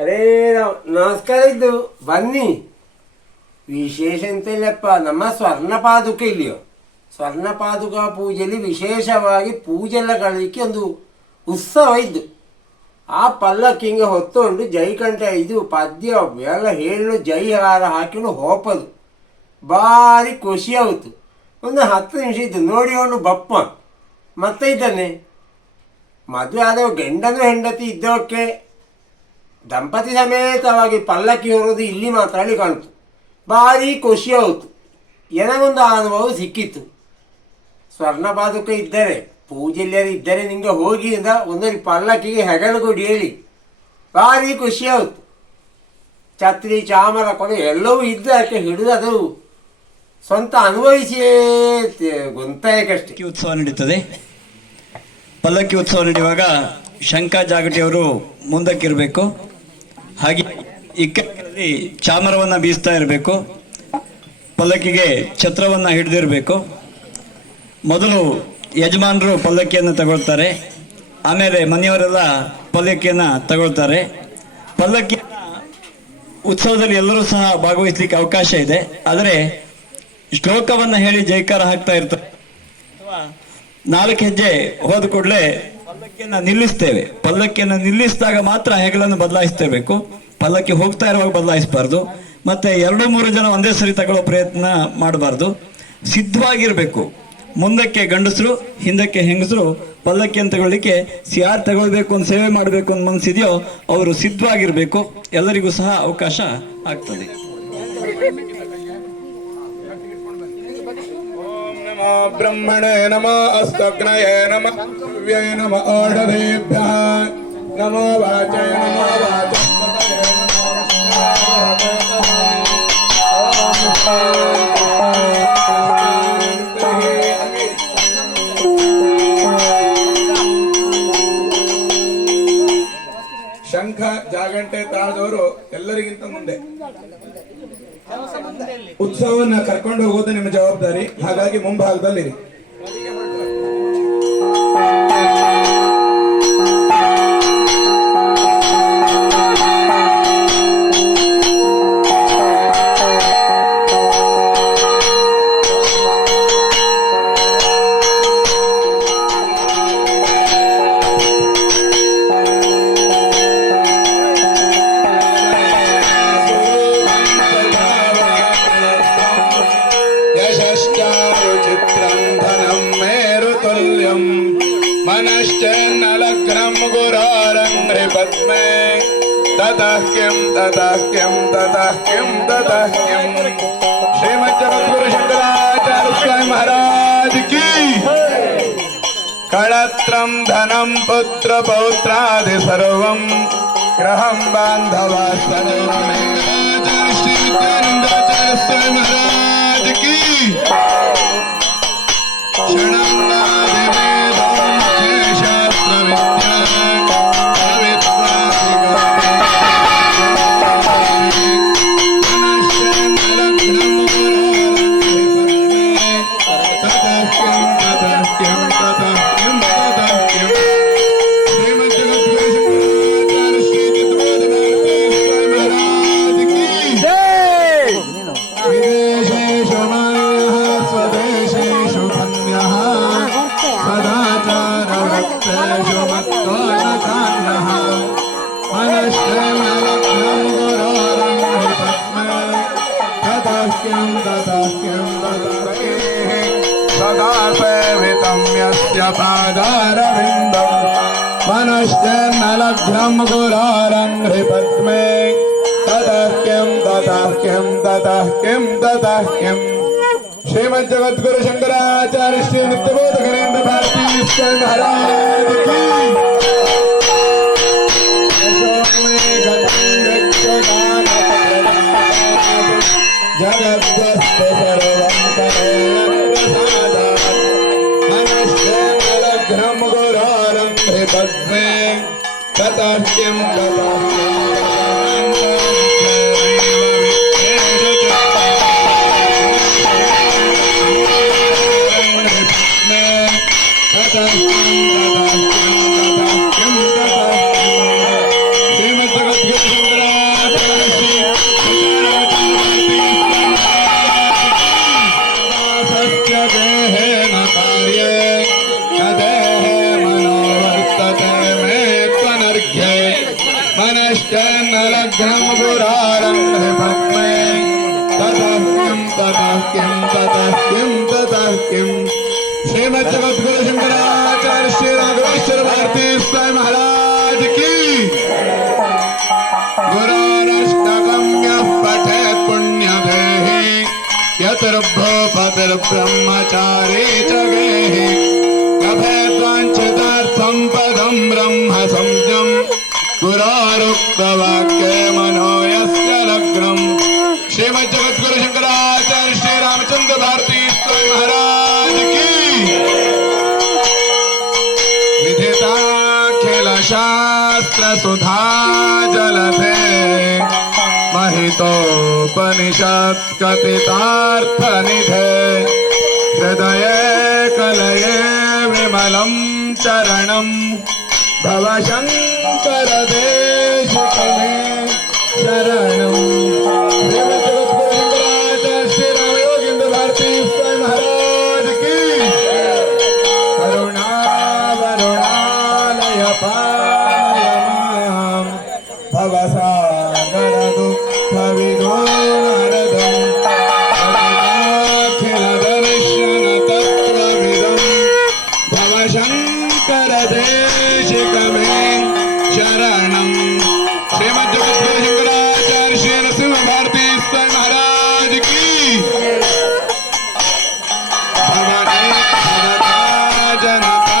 ಅರೇ ನಮಸ್ಕಾರ. ಇದ್ದು ಬನ್ನಿ. ವಿಶೇಷ ಎಂತ ಇಲ್ಲಪ್ಪ, ನಮ್ಮ ಸ್ವರ್ಣ ಪಾದುಕ ಇಲ್ಲಿಯೋ, ಸ್ವರ್ಣ ಪಾದುಕ ಪೂಜೆಯಲ್ಲಿ ವಿಶೇಷವಾಗಿ ಪೂಜೆ ಎಲ್ಲ ಕಳಲಿಕ್ಕೆ ಒಂದು ಉತ್ಸವ ಇದ್ದು, ಆ ಪಲ್ಲಕ್ಕಿ ಹಿಂಗೆ ಹೊತ್ತುಕೊಂಡು ಜೈಕಂಠ ಇದು ಪದ್ಯ ಎಲ್ಲ ಹೇಳು ಜೈ ಹಾರ ಹಾಕಿಕೊಂಡು ಹೋಪದು ಭಾರಿ ಖುಷಿ ಆಗುತ್ತು. ಒಂದು 10 ನಿಮಿಷ ಇದ್ದು ನೋಡಿಕೊಂಡು ಬಪ್ಪ ಮತ್ತೆ ಇದ್ದಾನೆ. ಮದುವೆ ಆದವ ಗಂಡನು ಹೆಂಡತಿ ಇದ್ದವಕ್ಕೆ ದಂಪತಿ ಸಮೇತವಾಗಿ ಪಲ್ಲಕ್ಕಿ ಹೊರೋದು ಇಲ್ಲಿ ಮಾತ್ರ ಅಲ್ಲಿ ಕಾಣ್ತು. ಭಾರಿ ಖುಷಿ ಆಯಿತು. ನನಗೊಂದು ಅನುಭವ ಸಿಕ್ಕಿತ್ತು. ಸ್ವರ್ಣ ಪಾದುಕ ಇದ್ದರೆ ಪೂಜೆಯಲ್ಲಿ ಇದ್ದರೆ ನಿಂಗೆ ಹೋಗಿ ಇಂದ ಒಂದೊಂದು ಪಲ್ಲಕ್ಕಿಗೆ ಹೆಗಲು ಕೊಡಿ ಹೇಳಿ ಭಾರಿ ಖುಷಿ ಆಯಿತು. ಛತ್ರಿ ಚಾಮರ ಕೊಡು ಎಲ್ಲವೂ ಇದ್ದಕ್ಕೆ ಹಿಡಿದು ಅದು ಸ್ವಂತ ಅನುಭವಿಸಿಯೇ ಗೊಂತಾಯಕಷ್ಟೇ. ಉತ್ಸವ ನಡೀತದೆ. ಪಲ್ಲಕ್ಕಿ ಉತ್ಸವ ನಡೆಯುವಾಗ ಶಂಕ ಜಾಗಟಿಯವರು ಮುಂದಕ್ಕಿರಬೇಕು. ಹಾಗೆ ಇಕ್ಕದಲ್ಲಿ ಚಾಮರವನ್ನು ಬೀಸ್ತಾ ಇರಬೇಕು. ಪಲ್ಲಕ್ಕಿಗೆ ಛತ್ರವನ್ನು ಹಿಡಿದಿರಬೇಕು. ಮೊದಲು ಯಜಮಾನರು ಪಲ್ಲಕ್ಕಿಯನ್ನು ತಗೊಳ್ತಾರೆ, ಆಮೇಲೆ ಮನೆಯವರೆಲ್ಲ ಪಲ್ಲಕ್ಕಿಯನ್ನು ತಗೊಳ್ತಾರೆ. ಪಲ್ಲಕ್ಕಿಯನ್ನು ಉತ್ಸವದಲ್ಲಿ ಎಲ್ಲರೂ ಸಹ ಭಾಗವಹಿಸಲಿಕ್ಕೆ ಅವಕಾಶ ಇದೆ. ಆದರೆ ಶ್ಲೋಕವನ್ನು ಹೇಳಿ ಜೈಕಾರ ಹಾಕ್ತಾ ಇರ್ತಾರೆ. ಅಥವಾ 4 ಹೆಜ್ಜೆ ಹೋದ ಕೂಡಲೇ ಪಲ್ಲಕ್ಕಿಯನ್ನು ನಿಲ್ಲಿಸ್ತೇವೆ. ಪಲ್ಲಕ್ಕಿಯನ್ನು ನಿಲ್ಲಿಸಿದಾಗ ಮಾತ್ರ ಹೆಗಲನ್ನು ಬದಲಾಯಿಸ್ತೇಬೇಕು. ಪಲ್ಲಕ್ಕಿ ಹೋಗ್ತಾ ಇರುವಾಗ ಬದಲಾಯಿಸಬಾರ್ದು. ಮತ್ತೆ 2-3 ಜನ ಒಂದೇ ಸರಿ ತಗೊಳ್ಳೋ ಪ್ರಯತ್ನ ಮಾಡಬಾರ್ದು. ಸಿದ್ಧವಾಗಿರ್ಬೇಕು. ಮುಂದಕ್ಕೆ ಗಂಡಸರು, ಹಿಂದಕ್ಕೆ ಹೆಂಗಸರು ಪಲ್ಲಕ್ಕಿಯನ್ನು ತಗೊಳ್ಳಿಕ್ಕೆ ಯಾರು ತಗೊಳ್ಬೇಕು ಅಂತ ಸೇವೆ ಮಾಡಬೇಕು ಅಂತ ಮನಸ್ಸಿದೆಯೋ ಅವರು ಸಿದ್ಧವಾಗಿರ್ಬೇಕು. ಎಲ್ಲರಿಗೂ ಸಹ ಅವಕಾಶ ಆಗ್ತದೆ. ಬ್ರಹ್ಮಣೇ ನಮಃ ಅಸ್ತಗ್ನಯೇ ನಮಃ ವ್ಯಯ ನಮಃ ಓಡದೇಭ್ಯಃ ನಮೋ ವಾಚೇ ನಮೋ ವಾಚಸ್ಪತಯೇ ಶಂಖ ಜಾಗಂಟೆ ತಾಳದವರು ಎಲ್ಲರಿಗಿಂತ ಮುಂದೆ ಉತ್ಸವವನ್ನ ಕರ್ಕೊಂಡು ಹೋಗೋದು ನಿಮ್ಮ ಜವಾಬ್ದಾರಿ. ಹಾಗಾಗಿ ಮುಂಭಾಗದಲ್ಲಿರಿ. मनश्चेन्नलग्नं गुरोरङ्घ्रि पद्मे ततः किं ततः किं ततः किं ततः किं। श्रीमज्जगद्गुरु शंकराचार्य स्वामी महाराज की। कळत्रं धनं पुत्र पौत्रादि सर्वं गृहं बान्धवा सर्वं। श्री शंकराचार्य स्वामी महाराज की। सदा सेवितं यस्य पादारविन्दं मनश्चेन्नलग्नं गुरोरङ्घ्रि पद्मे ततः किं ततः किं ततः किं ततः किं। श्रीमज्जगद्गुरु शंकराचार्य श्री नित्यबोधकरेन्द्र भारती स्वामी महाराज की। जगद्वस्तु सर्वं तदेव मनश्चेन्नलग्नं गुरोरङ्घ्रि पद्मे ततः किं ततः किं ज्येष्ठेन्नलग्नं पुरारम्भे पद्मे ततः किं श्रीमद्जगद्गुरु शंकराचार्य श्री राघवेश्वर भारती स्वामी महाराज की गुरोरष्टकं यः पठेत् पुण्यदेहि यतिर्भूपतिर्ब्रह्मचारी च गेहि लभेद्वाञ्छितार्थं पदं ब्रह्म संज्ञं गुरोरुक्तवाक्ये मनो यस्य लग्नम् श्रीमद्जगद्गुरु शंकराचार्य श्री रामचंद्र भारती स्वामी महाराज की विधिताखिल शास्त्र सुधा जलधे महितोपनिषत् कथितार्थ निधे हृदये कलये विमलं चरणं भवशंकर देशिकमे शरणं श्री रामयोगींद्र भारती स्वामी महाराज की करुणावरुणालय पालय मां भवसागर दुःख विदोनरदं अखिल दर्शन तत्त्वविदं भवशंकर देशिकमे शरणं श्रीमद्जगद्गुरु शंकराचार्य श्री नरसिंह भारती स्वामी महाराज की जनता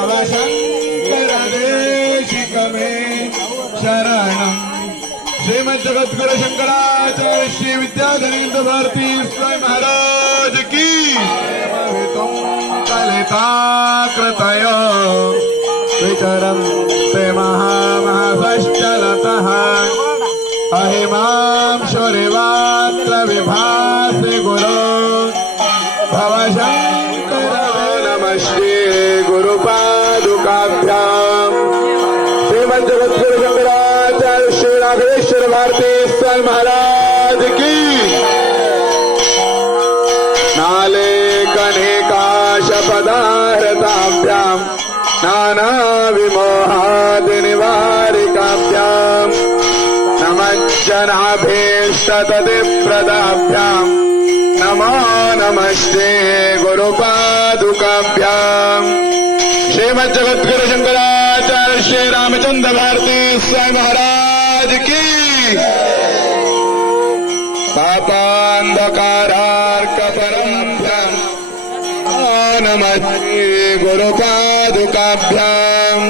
भवशंकर देशिकमे शरणं शरणं श्रीमद्जगद्गुरु शंकराचार्य श्री विद्याधरीन्द्र भारती स्वामी महाराज की कलिताकृतय विचरन्ते महामहसश्चलतः अहिमां शुरिवात्र विभासि गुरो भवशंकर नमः श्री गुरुपादुकाभ्याम् श्रीमद्जगद्गुरु शंकराचार्य श्री राघवेश्वर भारती स्वामी महाराज की नाले कनेकाशपदाहृताभ्याम् नानाविमोहादिनिवारिकाभ्याम् नमज्जनाभीष्टततिप्रदाभ्याम् नमो नमस्ते गुरुपादुकाभ्याम् श्रीमद्जगद्गुरु शंकराचार्य श्री रामचंद्र भारती स्वामी महाराज की पापान्धकारार्कपरम्भ्याम् नमस्ते गुरुपादुकाभ्याम्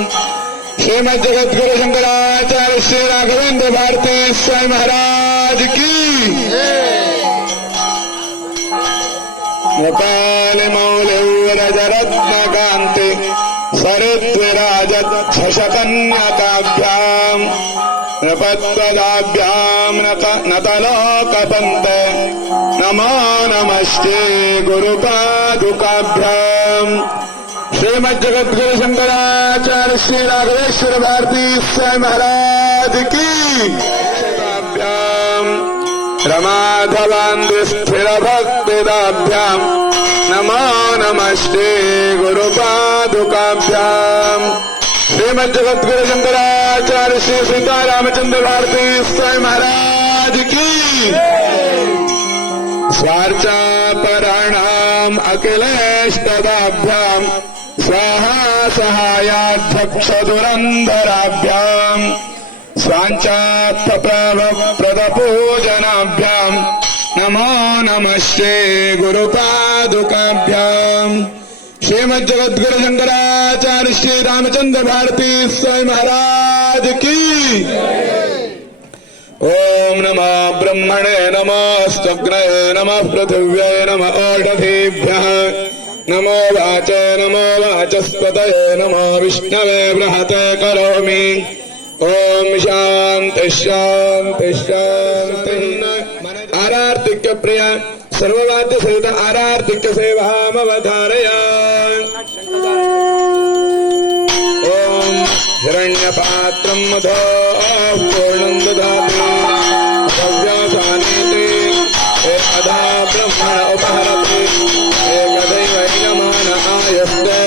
श्रीमद्जगद्गुरु शंकराचार्य श्री राघवेन्द्र भारती स्वामी महाराज की नृपालिमौलिव्रजरत्नकान्ति सरिद्विराजच्छशकन्यकाभ्याम् नृपत्पदाभ्याम् नतलोकपन्ते नमो नमस्ते गुरुपादुकाभ्याम् श्रीमद्जगद्गुरु शंकराचार्य श्री राघवेश्वर भारती स्वामी महाराज की रमाधवान्दिस्थिरभक्तिदाभ्याम् नमो नमस्ते गुरुपादुकाभ्याम् श्रीमद्जगद्गुरु शंकराचार्य श्री सीतारामचंद्र भारती स्वामी महाराज की स्वार्चापराणाम् अखिलेष्टदाभ्याम् स्वाहा सहायाध्यक्ष दुरन्धराभ्याम् स्वाञ्चार्थप्रदपूजनाभ्याम् नमो नमस्ते गुरुपादुकाभ्याम् श्रीमद्जगद्गुरु शंकराचार्य श्री रामचंद्र भारती स्वामी महाराज की ओम नमः ब्रह्मणे नमः स्तग्नये नमः पृथिव्यै नमः ओषधीभ्यः नमो वाचस्पतये नमो विष्णवे बृहते करोमि ओम शांति शांति शांति आरार्तिक्य प्रिय सर्ववाद्य सहित आरार्तिक्य सेवामवधारय ओम हिरण्यपात्रं मधो पूर्णं ददाति भव्यासानेति एकदा ब्रह्मण उपहरति एकदैवैनमान आयस्ते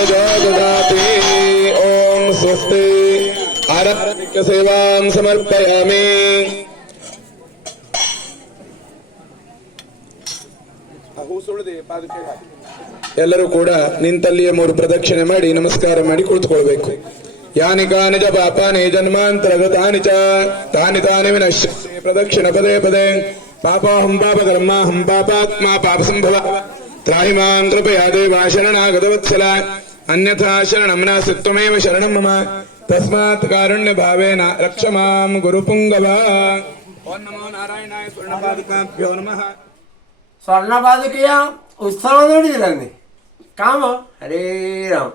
ददाति ओम स्वस्ति आरार्तिक्य सेवां समर्पयामि ಎಲ್ಲರೂ ಕೂಡ ನಿಂತಲ್ಲಿಯೇ 3 ಪ್ರದಕ್ಷಿಣೆ ಮಾಡಿ ನಮಸ್ಕಾರ ಮಾಡಿ ಕುಳಿತುಕೊಳ್ಳಬೇಕು ಯಾನಿ ಕಾನಿ ಚ ಪಾಪಾನಿ ಜನ್ಮಾಂತರಗತಾನಿ ಚ ತಾನಿ ತಾನಿ ವಿನಶ್ಯಂತಿ ಪ್ರದಕ್ಷಿಣ ಪದೇ ಪದೇ ಪಾಪಾಹಂ ಪಾಪಕರ್ಮಾಹಂ ಪಾಪಾತ್ಮ ಪಾಪ ಸಂಭವ ತ್ರಾಹಿ ಮಾಂ ಕೃಪಯಾ ದೇವ ಶರಣಾಗತವತ್ಸಲ ಅನ್ಯಥಾ ಶರಣಂ ನಾಸ್ತಿ ತ್ವಮೇವ ಶರಣಂ ಮಮ ತಸ್ಮಾತ್ ಕಾರುಣ್ಯ ಭಾವೇನ ರಕ್ಷ ಮಾಂ ಗುರುಪುಂಗವ ಓಂ ನಮೋ ನಾರಾಯಣಾಯ ಸ್ವರ್ಣಪಾದುಕಾಭ್ಯೋ ನಮಃ ಸ್ವರ್ಣ ಪಾದುಕೆಯ ಉತ್ಸವ ನೋಡಿದಿರ ಕಾಮ ಹರೇ ರಾಮ್